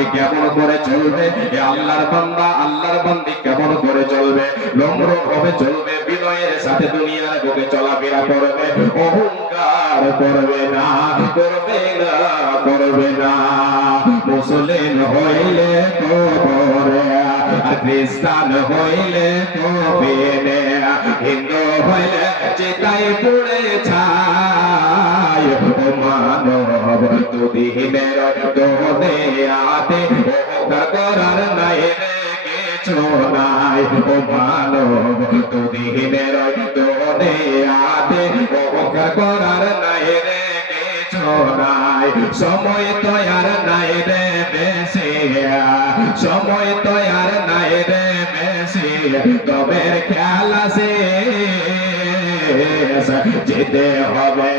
এ কেমন করে চলবে? এ আল্লাহর বান্দা আল্লাহর বান্দি কেমন করে চলবে? নম্র ভাবে চলবে, বিনয়ের সাথে দুনিয়ার বুকে চলাফেরা করবে, অহংকার করবে না, করবে না, করবে না। মুসলিম হইলে কবরে, খ্রিস্টান হইলে কফিনে, হিন্দু হইলে চিতায় পুড়ে ছাই। ও মানব দুদিনের দুনিয়াতে অহংকার করার নাই রে কিছু নাই। ও মানব দুদিনের দুনিয়াতে অহংকার করার নাই রে কিছু নাই। সময় তো আর নাই রে বেশি, সময় তো আর নাই রে বেশি, তবে খেয়াল আছে যেতে হবে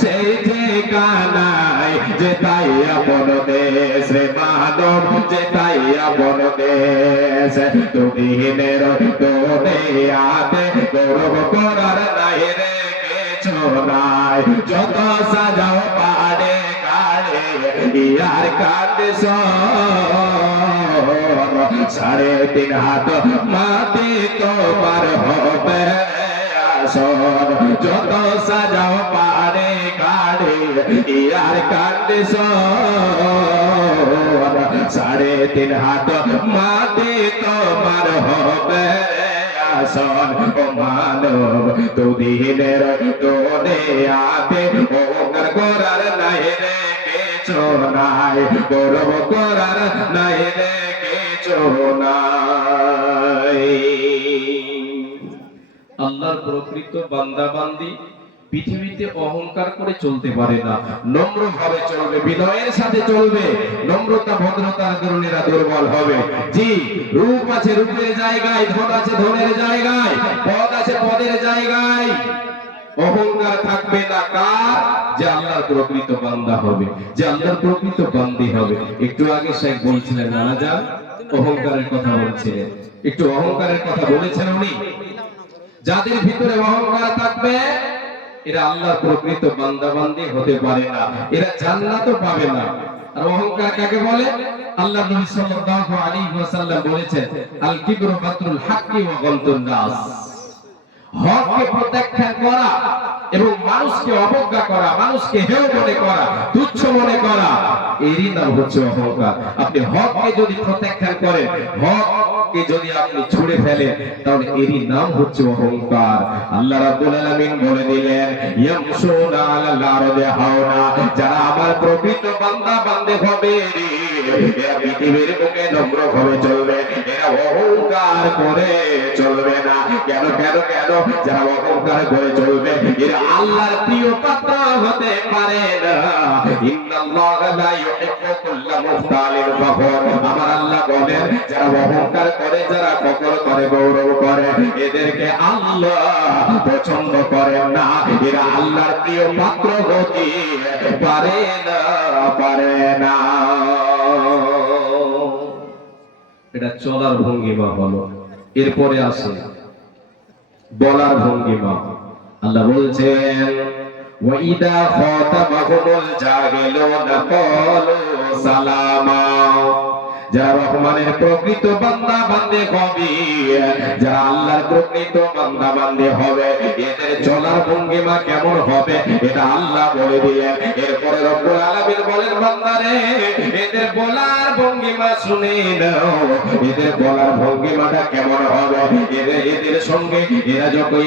সেই ঠিকানায়, যেটাই আপন দেশ রে মানব, যেটাই আপন দেশ। দুদিনের দুনিয়াতে গৌরব করার নাই রে কিছু নাই। যত সাজাও পাড়ে গাড়ে ইয়ার কাঁদে 3.5 হাত মাটি তোমার হবে আসন। যত সাজাও পাড়ে গাড়ে ইয়ার কাঁদে 3.5 হাত মাটি তোমার হবে আসন। ও মানব দুদিনের দুনিয়াতে অহংকার করার নাই রে কিছু নাই, গৌরব করার নাই রে কিছু নাই। আল্লাহর প্রকৃত বান্দা বান্দি পৃথিবীতে অহংকার করে চলতে পারে না, নম্র ভাবে চলবে, বিনয়ের সাথে চলবে। নম্রতা ভদ্রতার কারণেরা দুর্বল হবে। জি, রূপ আছে রূপের জায়গায়, ধন আছে ধনের জায়গায়, পদ আছে পদের জায়গায়, অহংকার থাকবে না। কার? যে আল্লাহর প্রকৃত বান্দা হবে, যে আল্লাহর প্রকৃত বান্দি হবে। একটু আগে শেখ বলছিলেন নানাজান, অহংকারের কথা বলছিলেন, একটু অহংকারের কথা বলেছেন উনি। যাদের ভিতরে অহংকার থাকবে এরা আল্লাহর প্রকৃত বান্দা বান্দি হতে পারে না, এরা জান্নাতও পাবে না। আর অহংকার কাকে বলে? আল্লাহ নবী সাল্লাল্লাহু আলাইহি ওয়াসাল্লাম বলেছেন, আল কিবরু বাতরুল হাক্কি ওয়া গামতুন নাস। হককে প্রত্যাখ্যান করা এবং মানুষকে অবজ্ঞা করা, মানুষকে হেয় মনে করা, তুচ্ছ মনে করা, এরই নাম হচ্ছে অহংকার। আপনি হককে যদি প্রত্যাখ্যান করেন, হককে যদি আপনি ছুঁড়ে ফেলেন, তাহলে এরই নাম হচ্ছে অহংকার। আল্লাহ রাব্বুল আলামিন বলে দিলেন, ইয়ামশুনা আলাল আরদি হাওনা, যারা আমার প্রকৃত বান্দা বান্দে হবে এরা পৃথিবীর বুকে নম্র ভাবে চলবে, এরা অহংকার করে চলবে না। কেন কেন কেন? যারা অহংকার করে চলবে এরা আল্লাহর প্রিয় পাত্র হতে পারে না। ইন্নাল্লাহা লা ইউহিব্বু কুল্লা মুখতালিন ফখর। আমার আল্লাহ বলেন, যারা অহংকার করে, যারা ফখর করে, গৌরব করে, এদেরকে আল্লাহ পছন্দ করেন না। এরা আল্লাহর প্রিয় পাত্র হতে পারে না, পারে না। এটা চলার ভঙ্গিমা হলো। এরপরে আসে বলার ভঙ্গিমা। আল্লাহ বলছেন, ওয়াইদা খাতাবাহুমুল জাহিলুনা ক্বালু সালামা। যারা রহমানের প্রকৃত বান্দা বান্দে হবে, যারা আল্লাহর প্রকৃত বান্দা বান্দে হবে, এদের চলার ভঙ্গিমা কেমন হবে এটা আল্লাহ বলে দিলেন। এরপরে রব্বুল আলামিন বলেন, বান্দারে এদের বলার ভঙ্গিমা শুনে নাও। এদের বলার ভঙ্গিমাটা কেমন হবে? এদের সঙ্গে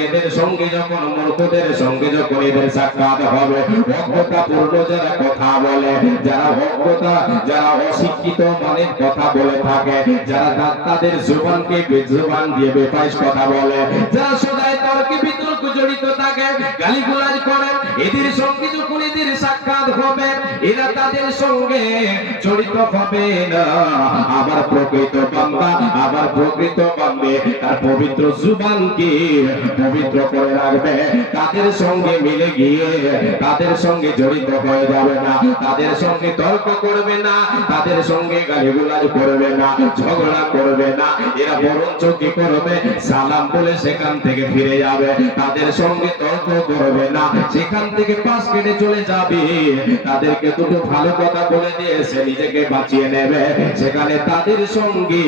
এদের সঙ্গে যখন মূর্খদের সঙ্গে যখন এদের সাক্ষাৎ হবে, অজ্ঞতাপূর্ণ যারা কথা বলে, যারা অজ্ঞতা, যারা অশিক্ষিত মানের কথা বলে থাকে, যারা তাদের জবানকে বেজবান দিয়ে বেফাইশ কথা বলে, যারা সদায় তর্কে বিতর্ক জড়িত থাকে, গালিগালাজ করে, এদের সঙ্গে যখন এদের সাক্ষাৎ হবে, এরা তাদের সঙ্গে জড়িত হবে না। আবার প্রকৃত বান্দা, আবার প্রকৃত বান্দে তার পবিত্র জবানকে পবিত্র করে রাখবে, তাদের সঙ্গে মিলে গিয়ে তাদের সঙ্গে জড়িত হয়ে যাবে না, তাদের সঙ্গে তর্ক করবে না, তাদের সঙ্গে গালিগালাজ করবে না, ঝগড়া করবে না। এরা বরঞ্চ কি করবে? সালাম বলে সেখান থেকে ফিরে যাবে। তাদের তাদের সঙ্গে তর্ক করবে না, সেখান থেকে পাশ কেটে চলে যাবে। তাদেরকে দুটো ভালো কথা বলে দিয়েছে, নিজেকে বাঁচিয়ে নেবে, সেখানে তাদের সঙ্গে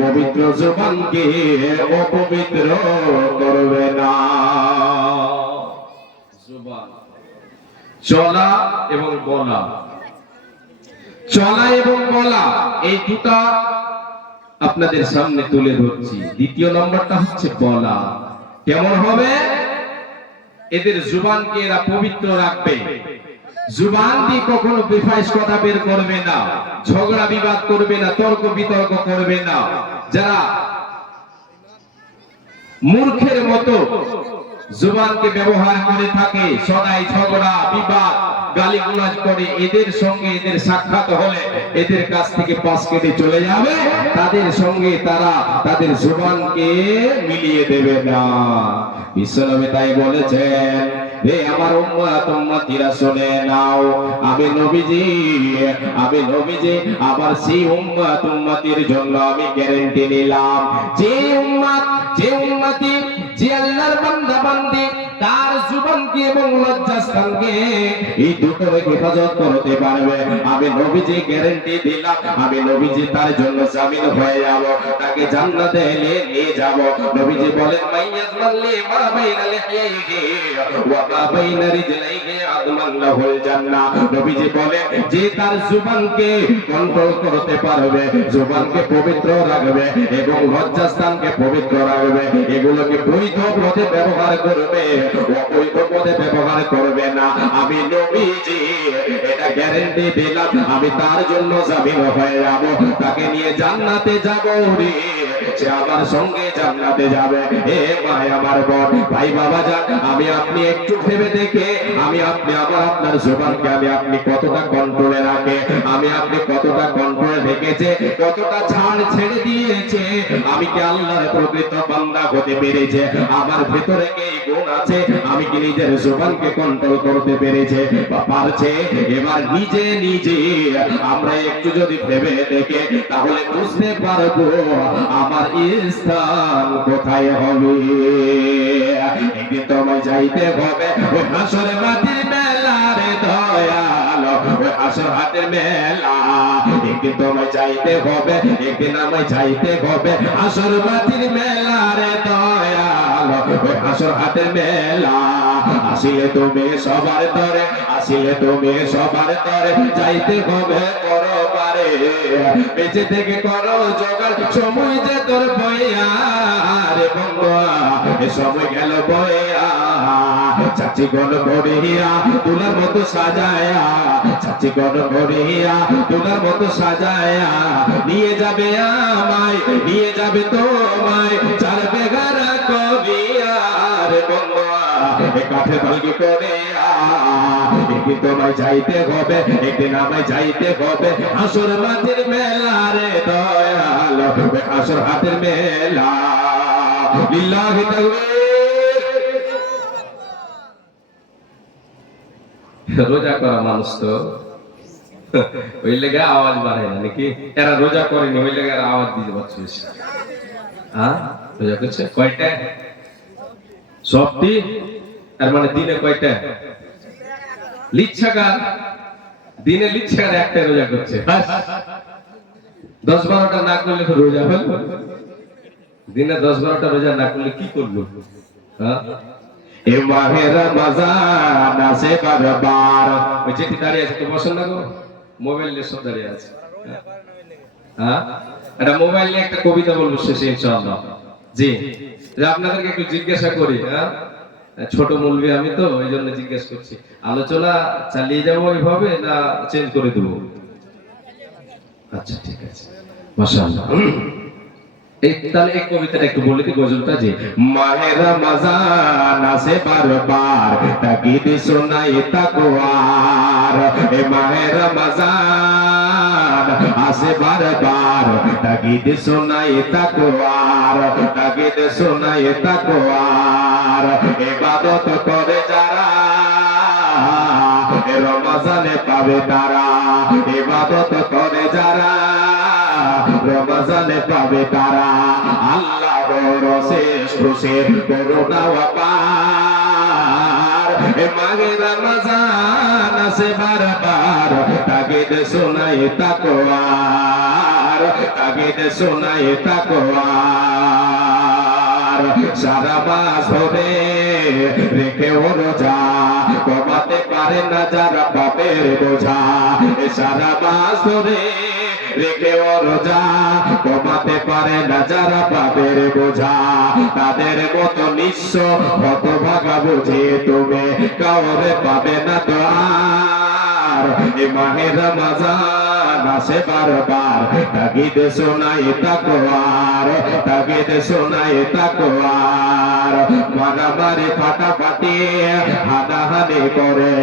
পবিত্র জবানকে অপবিত্র করবে না। জবান, চলা এবং বলা, চলা এবং বলা এই দুটা আপনাদের সামনে তুলে ধরছি। দ্বিতীয় নম্বরটা হচ্ছে বলা। কেমন হবে? এদের জুবানকে এরা পবিত্র রাখবে, জুবান দিয়ে কখনো বেফাইস কথা বের করবে না, ঝগড়া বিবাদ করবে না, তর্ক বিতর্ক করবে না। যারা মূর্খের মতো জুবানকে ব্যবহার করে থাকে, সদাই ঝগড়া বিবাদ গালিগালাজ করে, এদের সঙ্গে এদের সাক্ষাৎ হলে এদের কাছ থেকে পাশ কেটে চলে যাবে, তাদের সঙ্গে তারা তাদের জুবানকে মিলিয়ে দেবে না। বিশ্বনবী তাই বলেছেন, হে আমার উম্মত উম্মতিরা শুনে নাও, আমি নবীজি আবার সেই উম্মত উম্মতির জন্য আমি গ্যারান্টি নিলাম, যে উম্মতি যে আল্লাহর বান্দা বান্দি তার জুবানকে এবং লজ্জাস্থানকে এই দুটোর হেফাজত করতে পারবে, আমি নবীজি গ্যারান্টি দিলাম, আমি নবীজি তার জন্য জামিন হয়ে যাব, তাকে জান্নাতে নিয়ে যাব। নবীজি বলেন, মাইয়াজমাল্লি মা বাইনা লিহিয়াইহি ওয়া মা বাইনা রিজলাইহি আদমান লাহুল জান্নাহ। নবীজি বলেন, যে তার জুবানকে কন্ট্রোল করতে পারবে, জুবানকে পবিত্র রাখবে এবং লজ্জাস্থানকে পবিত্র রাখবে, এগুলোকে বৈধ পথে ব্যবহার করবে, অবৈধ পথে ব্যবহার করবে না, আমি নবীজি এটা গ্যারান্টি দিলাম, আমি তার জন্য জামিন হয়ে যাব, তাকে নিয়ে জান্নাতে যাব রে, সে আমার সঙ্গে জান্নাতে যাবে। হে ভাই আমার বোন, ভাই বাবা যান, আমি আপনি একটু ভেবে দেখে, আমি আপনি আবার আপনার জবানকে আপনি কতটা কন্ট্রোলে রাখে, আমি আপনি কতটা কন্ট্রোলে রেখেছে, কতটা ছাড় ছেড়ে দিয়েছে, আমি কি আল্লাহর প্রকৃত বান্দা হতে পেরেছে, আমার ভিতরে কি গুণ আছে, আমি কি নিজের জবানকে কন্ট্রোল করতে পেরেছে বা পারছে? এবার নিজে আমরা একটু যদি ভেবে দেখে, তাহলে বুঝতে পারবো আমার স্থান কোথায় হবে। একদিন তোমায় যাইতে হবে ওই হাসরের মাটির মেলা রে দয়াল, ওই হাসর হাতের মেলা, একদিন তোমায় যাইতে হবে, একদিন আমায় যাইতে হবে হাসর মাটির মেলা রে দয়াল, ওই হাসর হাতের মেলা। আসিলে তুমি সবার তরে, আসিলে তুমি সবার তরে, যাইতে হবে পরপারে, বেঁচে থেকে করো জোগাড়, সময় যে তোর বইয়া রে বন্ধুয়া, এ সময় গেল বইয়া, চাচি গণ করিয়া তুলার মতো সাজায়া, চাচি গণ করিয়া তুলার মতো সাজায়া, নিয়ে যাবে আমায়, নিয়ে যাবে তোমায়, চার বেগারা করিয়া রে বন্ধুয়া, এ কাঠে ভালকি করে একদিন তোমায় যাইতে হবে, একদিন আমায় যাইতে হবে হাসর মাঠের মেলা রে দয়াল, হাসর হাতের মেলা। লিল্লাহি তাকবীর। রোজা করা মানুষ তো ওই লেগে আওয়াজ বাড়ে না নাকি? এরা রোজা করেনি, ওই লেগে আওয়াজ দিতে পারছে বেশি। হ্যাঁ, রোজা করছে কয়টা? সবটি। তার মানে দিনে কয়টা? লিচ্ছাকার, দিনে লিচ্ছাকার একটা রোজা করছে, 10-12টা না করলে রোজা হল? দিনে 10-12টা রোজা না করলে কি করলো? এ মাহে রমজান আসে বারবার, ওই যেটি দাঁড়িয়ে আছে তো পছন্দ করো, মোবাইল নিয়ে সব দাঁড়িয়ে আছে। হ্যাঁ, এটা মোবাইল নিয়ে একটা কবিতা বলবো শেষে ইনশাআল্লাহ। জি, আপনাদেরকে একটু জিজ্ঞাসা করি, হ্যাঁ, ছোট মৌলবি আমি তো এই জন্য জিজ্ঞেস করছি, আলোচনা চালিয়ে যাবো এইভাবে না চেঞ্জ করে দেবো? আচ্ছা ঠিক আছে, মাশাআল্লাহ। তাহলে এই কবিতাটা একটু বলে দিই, গজলটা। যে মাহে রমজান আসে বারবার, তাকিদ শোনাই তাকওয়ার, এ মাহে রমজান আসে বারবার, তাকিদ শোনাই তাকওয়ার, তাকিদ শোনাই তাকওয়ার, ইবাদত করে যারা রমজানে পাবে তারা, ইবাদত করে যারা রমজানে পাবে তারা, আল্লাহর শেষ খুশি করুণা পায়। এ মাহে রমজান আসে বারবার তাগিদ শোনায় তাকওয়ার তাগিদ শোনায় তাকওয়ার সারা মাস ধরে রেখে ও রোজা কমাতে পারে না যারা পাপের বোঝা সারা মাস ধরে রেখে ও রোজা কমাতে পারে না যারা পাপের বোঝা তাদের মতো নিঃস্ব হতভাগা বুঝে তুমি কাউরে পাবে না তো আর এ মাহে রমজান আসে বারবার তাগিদ শোনায় তাকওয়ার তাগিদ শোনায় তাকওয়ার মারামারি ফাটাফাটি হানাহানি করে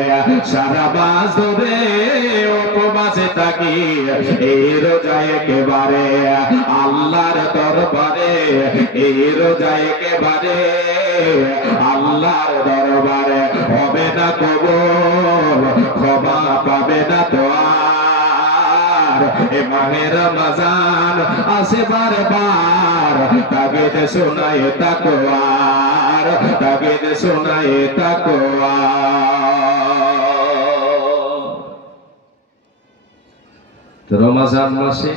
সারা মাস ধরে উপবাসে থাকি এই রোজা একেবারে আল্লাহর দরবারে এই রোজা একেবারে আল্লাহর দরবারে হবে না কবুল ক্ষমা পাবে না তো আর এ মাহে রমজান আসে বারবার তাগিদ শোনায় তাকওয়ার তাগিদ শোনায় তাকওয়ার। তো রমজান মাসে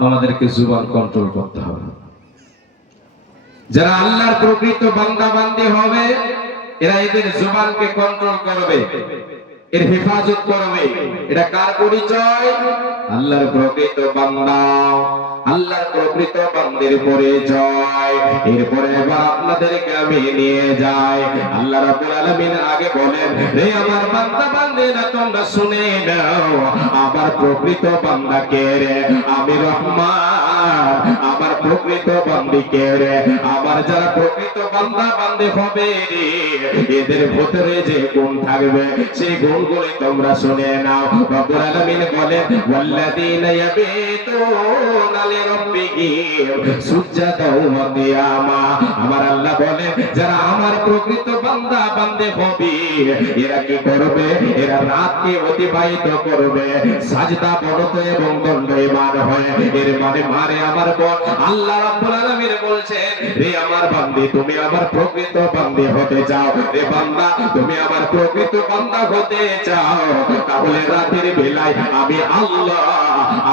আমাদেরকে জুবান কন্ট্রোল করতে হবে। যারা আল্লাহর প্রকৃত বান্দা বান্দি হবে এরা এদের জুবানকে কন্ট্রোল করবে, এর হেফাজত করবে। এটা কার পরিচয়? আল্লাহর প্রকৃত বান্দা, আল্লাহর প্রকৃত বান্দির পরিচয়। এরপরে এবার আপনাদেরকে আমি নিয়ে যাই আল্লাহ রাব্বুল আলামিন আগে বলেন, হে আমার বান্দা বান্দিরা তোমরা শুনে নাও আমার প্রকৃত বান্দা কে রে, আমি রহমান। আমার প্রকৃত বান্দি কে রে, আমার যারা প্রকৃত বান্দা বান্দি হবে রে এদের ভিতরে যে গুণ থাকবে সেই গুণগুলি তোমরা শুনে নাও। রব্বুল আলামিন বলেন, ওয়াল্লাযীনা ইয়াবিতুনা লিরাব্বিহিম সুজদাও ওয়া কিয়ামা। আমার আল্লাহ বলেন যারা আমার প্রকৃত বান্দা বান্দে হবে এরা কি করবে? এরা রাতকে অতিবাহিত করবে সাজদা বরত এবং দণ্ডায়মান হয়ে। এর মানে মারে আমার বোন আল্লাহ রাব্বুল আলামিন বলছেন, রে আমার বান্দি তুমি আমার প্রকৃত বান্দি হতে চাও, রে বান্দা তুমি আমার প্রকৃত বান্দা হতে চাও, তাহলে রাতের বেলায় আমি আল্লাহ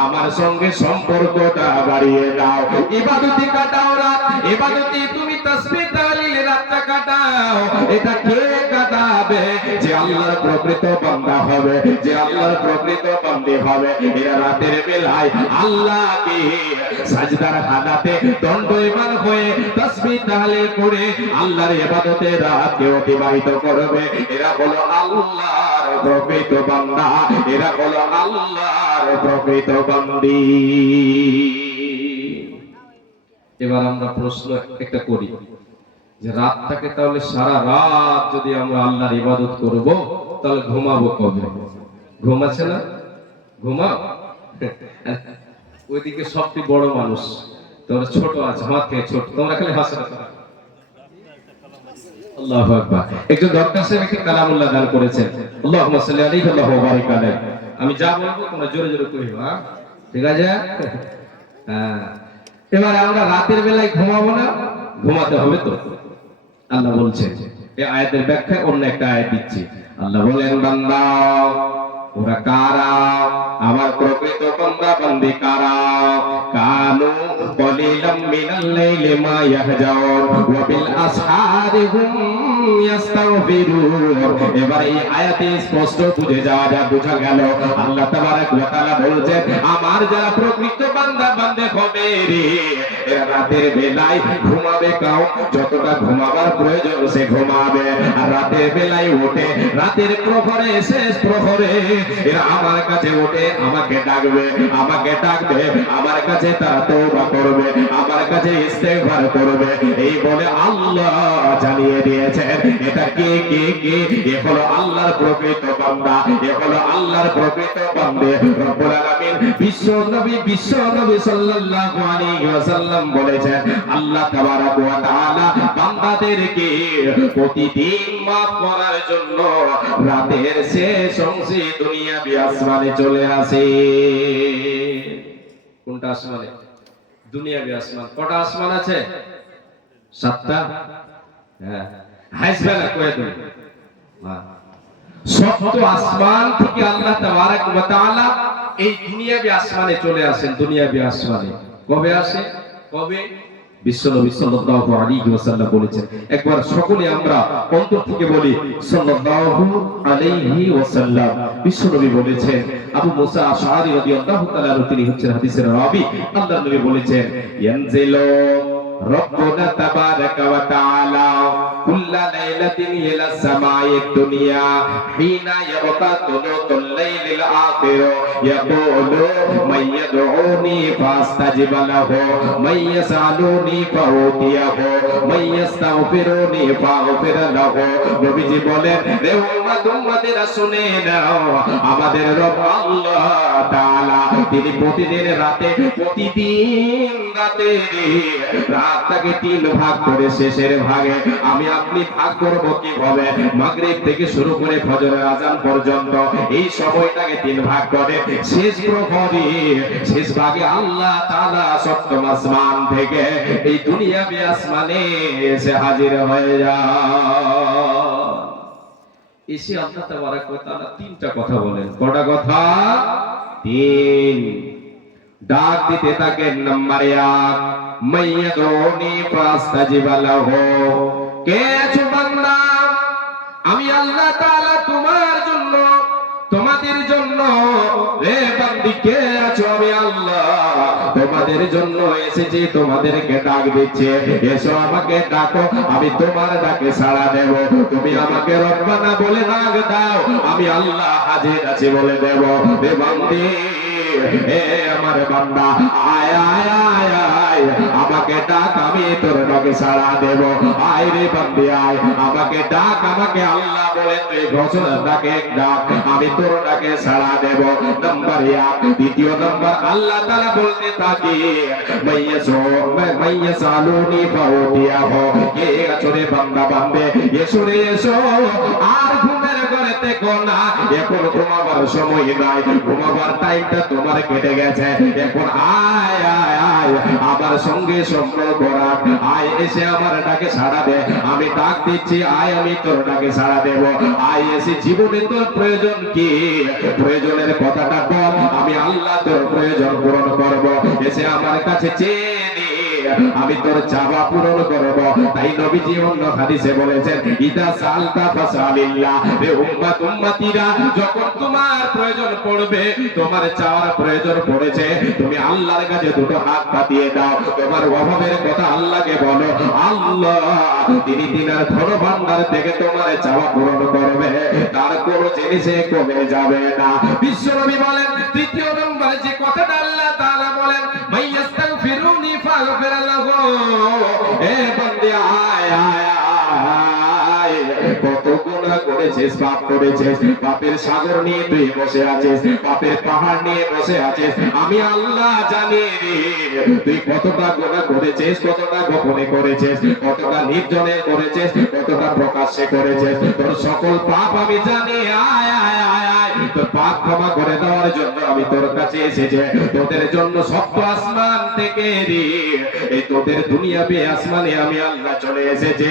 আমার সঙ্গে সম্পর্কটা বাড়িয়ে দাও। ইবাদতে কাটাও রাত, ইবাদতে তুমি তাসবিহ তাহলিল রাতটা কাটাও। এটা কে কাটাবে? যে আল্লাহর প্রকৃত বান্দা হবে, যে আল্লাহর প্রকৃত বান্দি হবে এরা রাতের বেলায় আল্লাহকে সাজদার হালাতে দণ্ডায়মান হয়ে তাসবিহ তাহলিল করে আল্লাহর ইবাদতে রাতকে অতিবাহিত করবে। এরা হলো আল্লাহর প্রকৃত বান্দা, এরা হলো আল্লাহর প্রকৃত বান্দি। এবার আমরা প্রশ্ন একটা করি যে রাতটাকে তাহলে সারা রাত যদি আমরা আল্লাহর ইবাদত করব তাহলে ঘুমাবো কবে? ঘুমাচ্ছে না? ঘুমাও। ওইদিকে সবচেয়ে বড় মানুষ, তোমরা ছোট আছে, আমার থেকে ছোট, তোমরা খালি হাসো। আল্লাহু আকবার। একজন ডক্টর সাহেব একটি কালামুল্লাহ দান করেছেন, আল্লাহুম্মা সাল্লি আলাইহি ওয়া বারিক আলাইহি। আমি যা বলবো তোমরা জোরে জোরে কইবা, হ্যাঁ? ঠিক আছে? হ্যাঁ। এবারে আমরা রাতের বেলায় ঘুমাবো না? ঘুমাতে হবে তো। আল্লাহ বলছেন, এই আয়াতের ব্যাখ্যা অন্য একটা আয়াত দিচ্ছি। আল্লাহ বলেন, বান্দা ওরা কারা? আমার প্রকৃত বান্দা বান্দি কারা? কানু কলিলাম মিনাল লাইলি মা ইয়াহজাউন ওয়া বিল আসহারি হুম ইস্তাগফিরুন। এবার এই আয়াতে স্পষ্ট বুঝে যাওয়া যায়, বোঝা গেল আল্লাহ তাবারক ওয়া তাআলা বলছেন আমার যারা প্রকৃত বান্দা বান্দে হবে রে এরা রাতের বেলায় ঘুমাবে। কাও যতটা ঘুমাবার প্রয়োজন সে ঘুমাবে, আর রাতের বেলায় ওঠে রাতের প্রহরে শেষ প্রহরে এরা আমার কাছে ওঠে আমাকে ডাকবে, আমাকে ডাকবে, আমার কাছে তারা তওবা করবে, আমার কাছে ইস্তেগফার করবে। এই বলে আল্লাহ জানিয়ে দিয়েছেন এটা কে কে কে? এ হলো আল্লাহর প্রকৃত বান্দা, এ হলো আল্লাহর প্রকৃত বান্দে। রব্বুল আলামিন বিশ্ব নবী সাল্লাল্লাহু আলাইহি ওয়াসাল্লাম বলেছেন আল্লাহ তাবারক ওয়া তাআলা বান্দাদেরকে প্রতিদিন মাফ করার জন্য রাতের শেষ অংশে দুনিয়াবি আসমানে চলে আসে। কোনটা আসমানে? দুনিয়াবি আসমান। কটা আসমান আছে? 7টা। হ্যাঁ, হাসবে না কয়ে তুমি। সপ্ত আসমান থেকে আল্লাহ তাবারক ওয়া তাআলা এই দুনিয়াবি আসমানে চলে আসেন। দুনিয়াবি আসমানে কবে আসে? কবে? বিশ্বনবী সাল্লাল্লাহু আলাইহি ওয়াসাল্লাম বলেছেন। একবার সকলে আমরা অন্তর থেকে বলি সাল্লাল্লাহু আলাইহি ওয়াসাল্লাম। বিশ্বনবী বলেছেন, আবু মুসা আশআরী রাদিয়াল্লাহু তাআলা তিনি হচ্ছেন হাদিসের রাবী। আল্লাহর নবী বলেছেন, ইয়ানজিলু রব্বুনা তাবারাকা ওয়া তাআলা কুল্লা লাইলাতিন ইলা সামাইদ দুনিয়া হিনা ইয়াবকা তুলুতুল লাইলিল আখির ইয়াকুলু মাইয়াদউনি ফাস্তাজিব লাহু মাইয়াসালুনি ফাউতিয়াহু মাইয়াস্তাগফিরুনি ফাগফির লাহু। নবীজি বলেন, হে উম্মতেরা শুনে নাও, আমাদের রব আল্লাহ তাআলা তিনি প্রতিদিন রাতে রাতটাকে 3 ভাগ করে শেষের ভাগে আমি আপনি ভাগ করব কিভাবে? মাগরিব থেকে শুরু করে ফজরের আযান পর্যন্ত এই সময়টাকে 3 ভাগ করে শেষ প্রহরী শেষ ভাগে আল্লাহ তাআলা সপ্তম আসমান থেকে এই দুনিয়াবি আসমানে এসে হাজির হয়ে যায়। এসে আল্লাহ তাবারক ওয়া তাআলা 3টা কথা বলেন। কটা কথা? 3। ডাক দিতে থাকেন। নাম্বার 1, মাইয়াদুনি ফাস্তাজিব লাহু। কে আছো বান্দা? আমি আল্লাহ তাআলা তোমার জন্য, তোমাদের জন্য। রে বান্দি কে আছো? আমি আল্লাহ তোমাদের জন্য এসেছি, তোমাদেরকে ডাক দিচ্ছে, এসো আমাকে ডাকো, আমি তোমার ডাকে সাড়া দেব। তুমি আমাকে রব্বানা বলে ডাক দাও, আমি আল্লাহ হাজির আছি বলে দেব। রে বান্দি, এ আমার বান্দা, আয় আয় আয় আয়, আমাকে ডাক, আমি তোর ডাকে সাড়া দেব। আয় রে বান্দি আয়, আমাকে ডাক, আমাকে আল্লাহ বলে তুই ঘোষণা ডাকে ডাক, আমি তোর ডাকে সাড়া দেব। নাম্বার 1। দ্বিতীয় নাম্বার, আল্লাহ তাআলা বলতে থাকি, মাইয়াসালুনি ফাউতিয়াহু। কে আছো রে বান্দা বান্দে, এসো রে এসো, আর ঘুমের ঘরে থেকো না, এখন ঘুমাবার সময় নাই, ঘুমাবার টাইমটা তোমার কেটে গেছে। এখন আয় আয় আয়, আমার সঙ্গে সম্পর্ক রাখ, আয় এসে আমার ডাকে সাড়া দে, আমি ডাক দিচ্ছি, আয় আমি তোর ডাকে সাড়া দেব। আয় এসে জীবনে তোর প্রয়োজন কি, প্রয়োজনের কথাটা বল, আমি আল্লাহ তোর প্রয়োজন পূরণ করব। এসে আমার কাছে চেয়ে নে, আমি তোর চাওয়া পূরণ করব। তাই নবীজি অন্য হাদিসে বলেছেন, ইদা সালতা ফাসালিল্লাহ। হে উম্মত উম্মতিরা, যখন তোমার প্রয়োজন পড়বে, তোমার চাওয়ার প্রয়োজন পড়েছে, তুমি আল্লাহর কাছে দুটো হাত পাতিয়ে দাও, তোমার অভাবের কথা আল্লাহকে বলো, আল্লাহ তিনি তিনার ধন ভান্ডার থেকে তোমার চাওয়া পূরণ করবে, তার কোনো জিনিসে কমে যাবে না। বিশ্বনবী বলেন, তৃতীয় নম্বরে যে কথাটা আল্লাহ তাআলা বলেন, মাইয়াস্তাগফিরুনি ফাগফির লাহু। এ বান্দা আয় আয় আয়, কত গুনাহ করেছিস, পাপ করেছিস, পাপের সাগর নিয়ে তুই বসে আছিস, পাপের পাহাড় নিয়ে বসে আছিস, আমি আল্লাহ জানি রে, তুই কতটা গুনাহ করেছিস, কতটা গোপনে করেছিস, কতটা নির্জনে করেছিস, কতটা প্রকাশ্যে করেছিস, তোর সকল পাপ আমি জানি। আয় আয় আয় আয়, তোর পাপ ক্ষমা করে দেওয়ার জন্য আমি তোর কাছে এসেছি। তোদের জন্য সপ্ত আসমান থেকে রে, এই তোদের দুনিয়াবি আসমানে আমি আল্লাহ চলে এসেছি।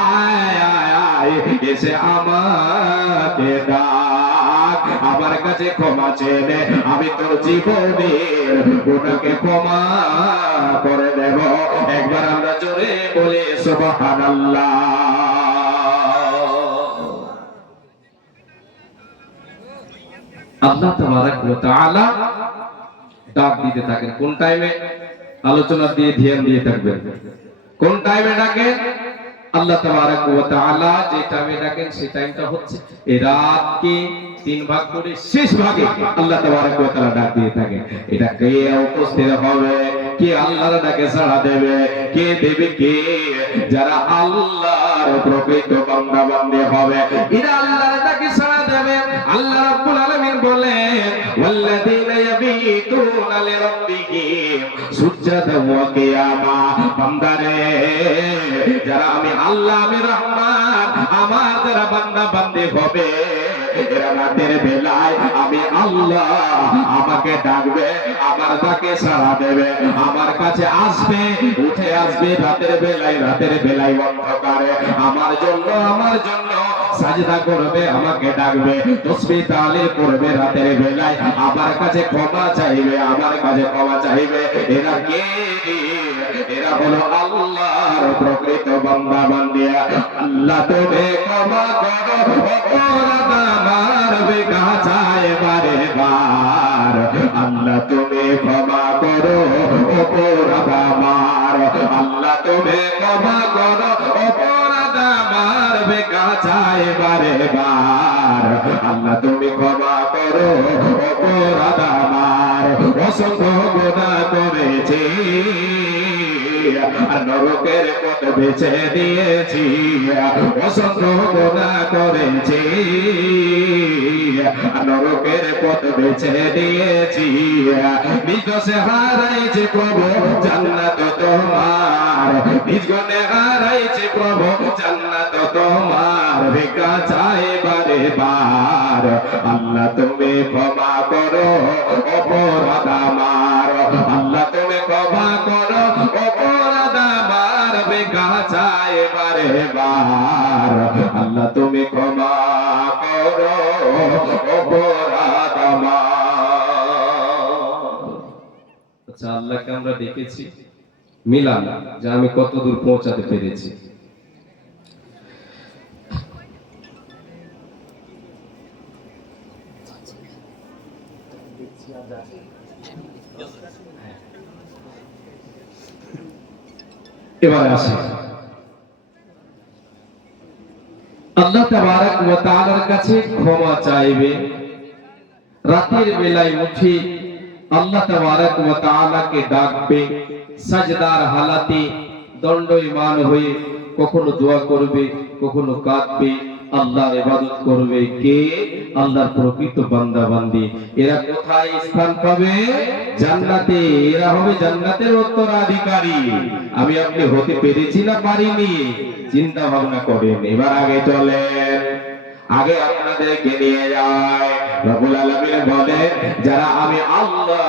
আয় আয় আয়, এসে আমাকে ডাক, আমার কাছে ক্ষমা চেয়ে নে, আমি তোর জীবনের গুনাহকে ক্ষমা করে দেব। একবার আমরা জোরে বলি সুবহানাল্লাহ। আল্লাহ তাবারক ওয়া তাআলা ডাক দিতে থাকেন। কোন টাইমে? আলোচনা দিয়ে ধ্যান দিয়ে থাকবেন। কোন টাইমে ডাকেন? আল্লাহ তাবারক ওয়া তাআলা যে টাইমে ডাকেন সেই টাইমটা হচ্ছে এই রাতকে 3 ভাগ করে শেষ ভাগে আল্লাহ তাবারক ওয়া তাআলা ডাক দিয়ে থাকেন। এটা কে উপস্থিত হবে, কে আল্লাহর ডাকে সাড়া দেবে, কে দেবে, কে যারা আল্লাহর প্রকৃত বান্দা বান্দী হবে, এরা আল্লাহর ডাকে সাড়া দেবে। আল্লাহ রাব্বুল আলামিন বলেন, ওয়াল্লাযীনা ইয়াবিতুনা লিরাব্বিহিম সুজদান ওয়া কিয়ামা। বান্দারে, যারা আমি আল্লাহ, আমি রহমান, আমার যারা বান্দা বান্দী হবে, এরা রাতের বেলায় আমি আল্লাহ আমাকে ডাকবে, আমার ডাকে সাড়া দেবে, আমার কাছে আসবে, উঠে আসবে রাতের বেলায়, রাতের বেলায় অন্ধকারে আমার জন্য সাজদা করবে, আমাকে ডাকবে, তাসবিহ তাহলিল করবে, রাতের বেলায় আমার কাছে ক্ষমা চাইবে, আমার কাছে ক্ষমা চাইবে। এরা কে? এরা হলো আল্লাহর প্রকৃত বান্দা বান্দী। আল্লাহ তুমি ক্ষমা করো, অপরাধ আমার বেগাছায় বারে বার। আল্লাহ তুমি ক্ষমা করো, অপরাধ আমার। আল্লাহ তুমি ক্ষমা করো, অপরাধ আমার বেগাছায় বারে বার। আল্লাহ তুমি ক্ষমা করো, অপরাধ আমার। অসংখ্য গুনাহ করেছি আর নরকের পথ বেছে দিয়েছি, অসংখ্য গুনাহ করেছি আর নরকের পথ বেছে দিয়েছি। নিজ দোষে হারাইছে প্রভু জান্নাত তোমার, নিজ গুণে হারাইছে প্রভু জান্নাত তোমার। ভিক্ষা চাই বারে বার। আল্লাহ তুমি ক্ষমা করো, অপরাধ আমার। আল্লাহ তুমি ক্ষমা করো, অপরাধ আমার বেগাছায় বারে বার। আল্লাহ তুমি ক্ষমা করো, অপরাধ আমার। আচ্ছা, আল্লাহকে আমরা দেখেছি, মিলাম যে আমি কত দূর পৌঁছাতে পেরেছি। এবারে আসি আল্লাহ তাবারক ওয়া তাআলার কাছে ক্ষমা চাইবে। রাতের বেলায় উঠে আল্লাহ তাবারক ওয়া তাআলাকে ডাকবে, সাজদার হালাতে দণ্ডায়মান হয়ে কখনো দোয়া করবে, কখনো কাঁদবে, আল্লাহর ইবাদত করবে। কে? আল্লাহর প্রকৃত বান্দা বান্দী। এরা কোথায় স্থান পাবে? জান্নাতে। এরা হবে জান্নাতের উত্তরাধিকারী। আমি আপনি হতে পেরেছি না পারিনি? চিন্তা ভাবনা করেন। এবার আগে চলেন, আগে আপনাদেরকে নিয়ে যায়। রব্বুল আলামিন বলেন, যারা আমি আল্লাহ,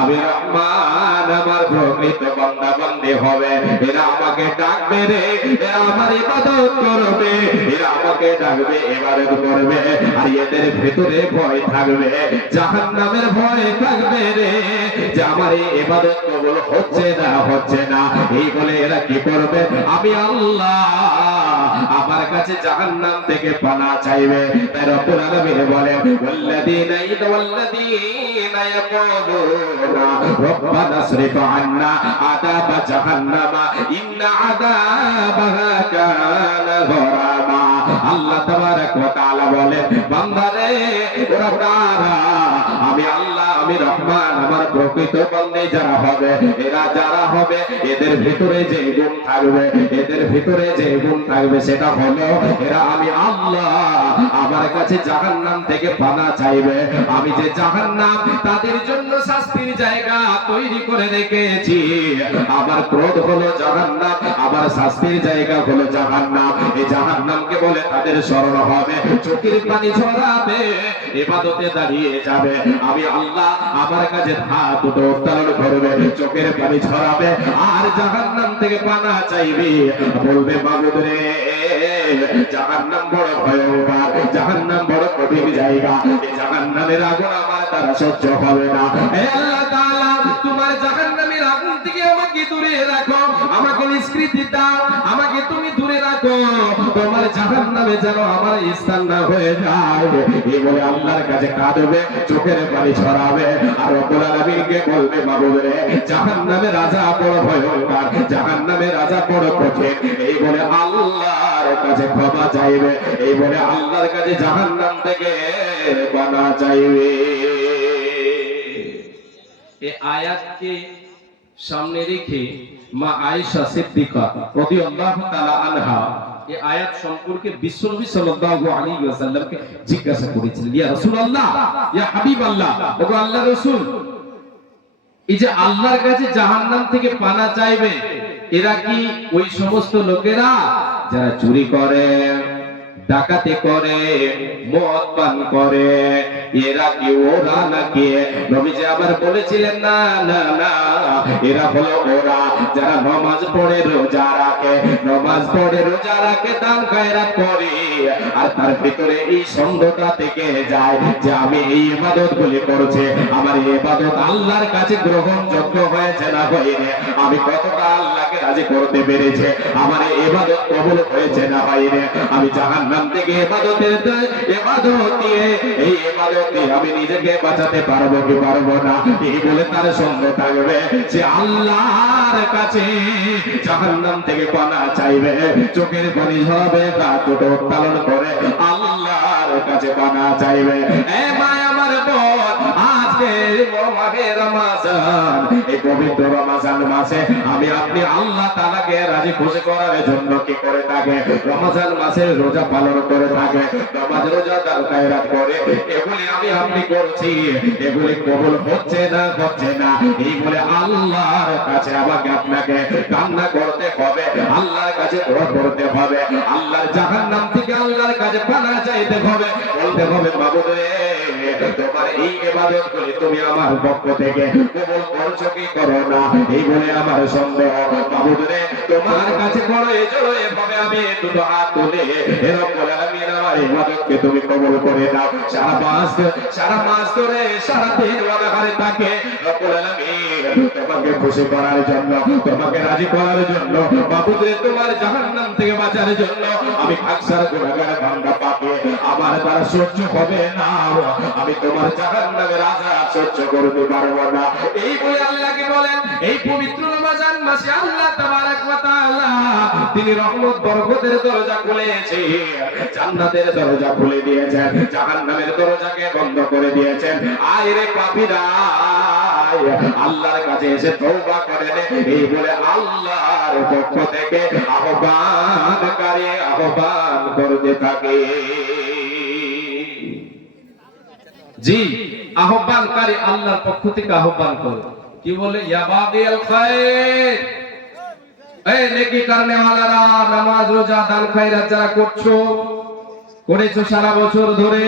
আমি রহমান, আমার প্রকৃত বান্দা বান্দী হবে, এরা আমাকে ডাকবে রে, এরা আমার ইবাদত করবে, এরা আমাকে ডাকবে, ইবাদত করবে। আর এদের ভিতরে ভয় থাকবে, জাহান্নামের ভয় থাকবে রে, যে আমার এই ইবাদত কবুল হচ্ছে না, হচ্ছে না। এই বলে এরা কি করবে? আমি আল্লাহ আমার কাছে জাহান্নাম থেকে পানা চাইবে। তাই রব্বুল আলামিন বলেন, ওয়াল্লাযীনা ইয়াকুলুনা রব্বানা সরিফ আন্না আযাব জাহান্নামা ইন্না আযাবাহা কানা গরামা। আল্লাহ তাবারক ওয়া তাআলা বলেন, বান্দারে ওরা কারা? আমি আল্লাহ, আমি রহমান, আমার প্রকৃত বান্দা যারা হবে, এরা যারা হবে, এদের ভিতরে যে গুণ থাকবে, এদের ভিতরে যে গুণ থাকবে সেটা হলো এরা আমি আল্লাহ আমার কাছে জাহান্নাম থেকে পানা চাইবে। আমি যে জাহান্নাম তাদের জন্য শাস্তির জায়গা তৈরি করে রেখেছি। আমার ক্রোধ হলো জাহান্নাম, আমার শাস্তির জায়গা হলো জাহান্নাম। এই জাহান্নামকে বলে তাদের স্মরণ হবে, চোখের পানি ঝরাবে, ইবাদতে দাঁড়িয়ে যাবে। আমি আল্লাহ আমার কাছে হাত দুটো উত্তোলন করবে, চোখের পানি ঝরাবে আর জাহান্নাম থেকে পানা চাইবে। বলবে, মাবুদ রে, জাহান্নাম বড় ভয়ঙ্কর, জাহান্নাম বড় কঠিন জায়গা, এই জাহান্নামের আগুন আমার দ্বারা সহ্য হবে না। হে আল্লাহ তাআলা, তোমার জাহান্নামের আগুন থেকে আমাকে দূরে রাখো, আমাকে নিষ্কৃতি দাও, আমাকে তুমি দূরে রাখো, তোমার জাহান্নামে যেন আমার স্থান না হয়ে যায়। এই বলে আল্লাহর কাছে কাঁদবে, চোখের পানি ছড়াবে আর রব্বুল আলামিনকে বলবে, মাবুদ রে, জাহান্নামের আযাব বড় ভয়ঙ্কর, জাহান্নামের আযাব বড় কঠিন। এই বলে আল্লাহর কাছে ক্ষমা চাইবে, এই বলে আল্লাহর কাছে জাহান্নাম থেকে পানা চাইবে। এই আয়াতকে সামনে রেখে মা আয়েশা সিদ্দিকা রাদিয়াল্লাহু তাআলা আনহা এই আয়াত সম্পর্কে বিশ্বনবী সাল্লাল্লাহু আলাইহি ওয়াসাল্লামকে জিজ্ঞাসা করেছিলেন, ইয়া রাসূলুল্লাহ, ইয়া হাবিবাল্লাহ, ওগো আল্লাহর রাসূল, এই যে আল্লাহর কাছে জাহান্নাম থেকে পানা চাইবে, এরা কি ওই সমস্ত লোকেরা যারা চুরি করে, ডাকাতি করে, মদ পান করে, এরা কি ওরা নাকি? নবীজি আবার বলেছিলেন না না না, এরা হলো ওরা যারা নামাজ পড়ে রোজা রাখে, নামাজ পড়ে রোজা রাখে, দান খয়রাত করে, আর তার ভিতরে এই সন্দেহটা থেকে যায় যে আমি এই ইবাদত গুলি করছি, আমার এই ইবাদত আল্লাহর কাছে গ্রহণযোগ্য হয়েছে না হয়নি, আমি কতটা আল্লাহকে রাজি করতে পেরেছি, আমার এই ইবাদত কবুল হয়েছে না হয়নি, আমি জাহান্নাম থেকে ইবাদত দিয়ে এই ইবাদত দিয়ে আমি নিজেকে বাঁচাতে পারবো কি পারবো না, এই বলে তার সঙ্গে থাকবে, সে আল্লাহর কাছে জাহান্নাম থেকে পানা চাইবে, চোখের পানি ঝরাবে, রাত দুটো উত্তোলন করে আল্লাহর কাছে পানা চাইবে। এ ভাই আমার বোন, আজকে মাহে রমজান, এই পবিত্র রমজান মাসে আমি আপনি আল্লাহ তাআলাকে রাজি খুশি করার জন্য কি করে থাকে? রমজান মাসে রোজা পালন করে থাকে, নামাজ রোজা দান খয়রাত করে, এগুলি আমি আপনি করছি, এগুলি কবুল হচ্ছে না এই বলে আল্লাহর কাছে আমাকে আপনাকে কান্না করতে হবে, আল্লাহর কাছে দোয়া করতে হবে, আল্লাহর জাহান্নাম থেকে আল্লাহর কাছে পানা চাইতে হবে, বলতে হবে মাবুদ রে, তোমার এই ইবাদত গুলি তুমি আমার পক্ষ থেকে কবুল করছো কি করো না, এই বলে আমার সন্দেহ, মাবুদ রে তোমার কাছে বড় এজন্য এভাবে আমি দুটো হাত তুলে রব্বুল আলামিন আমার ইবাদতকে তুমি কবুল করে দাও। সারা মাস ধরে সারা দিন ওয়াগারে থাকে রব্বুল আলামিন তোমাকে খুশি করার জন্য, তোমাকে রাজি করার জন্য, মাবুদ রে তোমার জাহান্নাম থেকে বাঁচার জন্য আমি আকসার গুনাহগার বান্দা পাপী, আমার দ্বারা সহ্য হবে না, আমি তোমার জাহান্নামের আযাব সহ্য করতে পারবো না, এই বলে আল্লাহকে বলেন এই পবিত্র রমজান মাসে আল্লাহ তাবারক ওয়া তাআলা তিনি রহমত বরকতের দরজা খুলেছে, জান্নাতের দরজা খুলে দিয়েছেন, জাহান্নামের দরজাকে বন্ধ করে দিয়েছেন। আয় রে পাপীরা, আল্লাহর কাছে এসে তওবা করে নে, এই বলে আল্লাহর পক্ষ থেকে আহ্বান করতে থাকে। জি, আহ্বানকারী আল্লাহর পক্ষ থেকে আহ্বান করে, কি বলে? ইয়া বাগিয়াল খায়র, এই নেকি করনে ওয়ালারা, নামাজ রোজা দান খয়রাত যারা করেছো সারা বছর ধরে,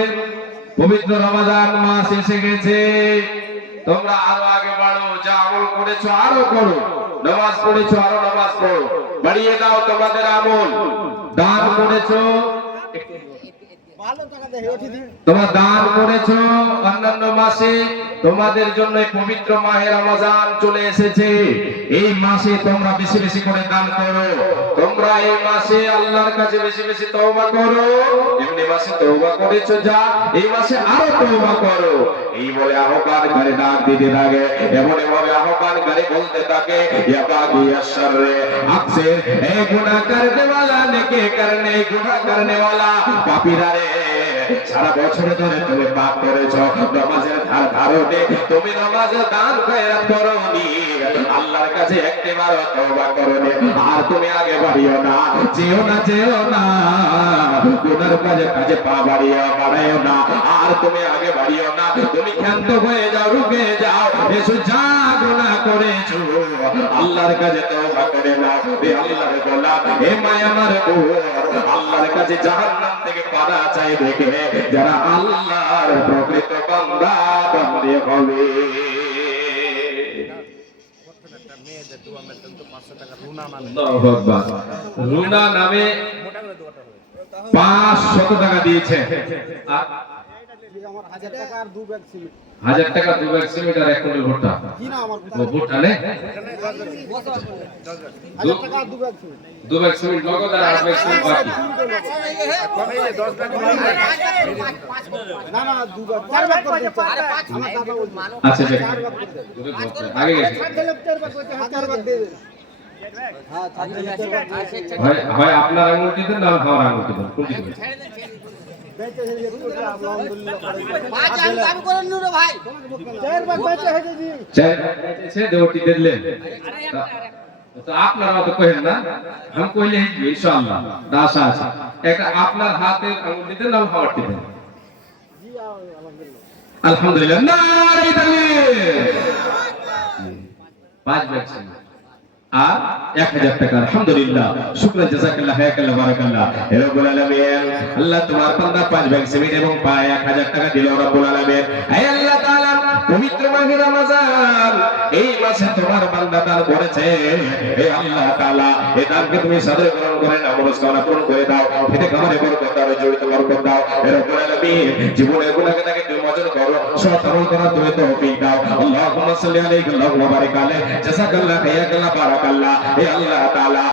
পবিত্র রমজান মাস এসে গেছে, তোমরা আরো আগে বাড়ো, যা আমল করেছো আরো করো, নামাজ পড়েছো আরো নামাজ পড়ো, বাড়িয়ে দাও তোমাদের আমল, দান করেছো তোমার দান করেছো অন্যান্য মাসে, তোমাদের জন্য পবিত্র মাহে রমজান চলে এসেছে, এই মাসে তোমরা বেশি বেশি করে দান করো, তোমরা এই মাসে আল্লাহর কাছে বেশি বেশি তওবা করো, এমনি মাসে তওবা করেছো যা, এই মাসে আরো তওবা করো, এই বলে আহ্বানকারী ডাক দিতে থাকে, এমন ভাবে আহ্বানকারী বলতে থাকে, ইয়া বাগিয়াশ শাররে আকসির, এ গুনাহ করনে ওয়ালা নেকি করনে, গুনাহ করনে ওয়ালা পাপীরা রে, সারা বছর ধরে তুমি পাপ করেছো, নামাজের ধারণে তুমি নামাজে দান খয়রাত করোনি, আল্লাহর কাছে একবার তওবা করোনি, আর তুমি আগে বাড়িও না, যেও না গুনার কাজে পা বাড়াইও না, আর তুমি আগে বাড়িও না, তুমি ক্ষান্ত হয়ে যাও, রুকে যাও, এসো যা গুনাহ করেছো আল্লাহর কাছে তওবা করে নাও। হে আল্লাহর গোলাম, হে মায়ার বোন, আল্লাহর কাছে জাহান্নাম থেকে পানা চাই দেখে যারা আল্লাহর প্রকৃত বান্দা বান্দী হবে। রুনা নামে 500 টাকা দিয়েছে, 1000 টাকা আর 2 ব্যাগ সিমেন্ট আর 1 কুইন্টাল ভুট্টা, ভুট্টা নে 2 ব্যাগ সিমেন্ট নগদ আর 8 ব্যাগ সিমেন্ট বাকি, না 2 ব্যাগ 4 ব্যাগ করে দিতে আমার দাদা বলছে। আচ্ছা আগে গেছে, হয় আপনার আঙুল দিতেন না আমার আঙুল দিতেন, কোনটি দিবেন? আপনারা তো কহেন না, আমি কইলে ইনশাআল্লাহ আশা আছে, একটা আপনার হাতে আঙুল দিতেন না আমার দিতেন? আলহামদুলিল্লাহ, নারে তাকবীর। 5 ব্যাগ আর 1000 টাকা। আলহামদুলিল্লাহ, শুকরান, জাযাকাল্লাহ, হায়াকাল্লাহ, বারাকাল্লাহ। হে রব্বুল আলামিন, আল্লাহ তোমার বান্দা 5 ব্যাগ সিমেন্ট এবং পায় 1000 টাকা দিল রব্বুল আলামিন। হে আল্লাহ তাআলা, পবিত্র মাহে রমজান, এই মাসে তোমার বান্দা দান করেছে। হে আল্লাহ তাআলা, এই দানকে তুমি সাদরে গ্রহণ করে নাও, মনস্কামনা পূরণ করে দাও, এতে কামারে বরকত দাও, জড়িত বরকত দাও। হে রব্বুল আলামিন, জীবনের গুনাহকে তাকে তুমি মোচন করো, সৎ আমল করার তুমি তৌফিক দাও। আল্লাহুম্মা সাল্লি আলাইহি ওয়া বারিক আলাইহি, জাযাকাল্লাহ, হায়াকাল্লাহ, বারাকাল্লাহ। হে আল্লাহ তাআলা,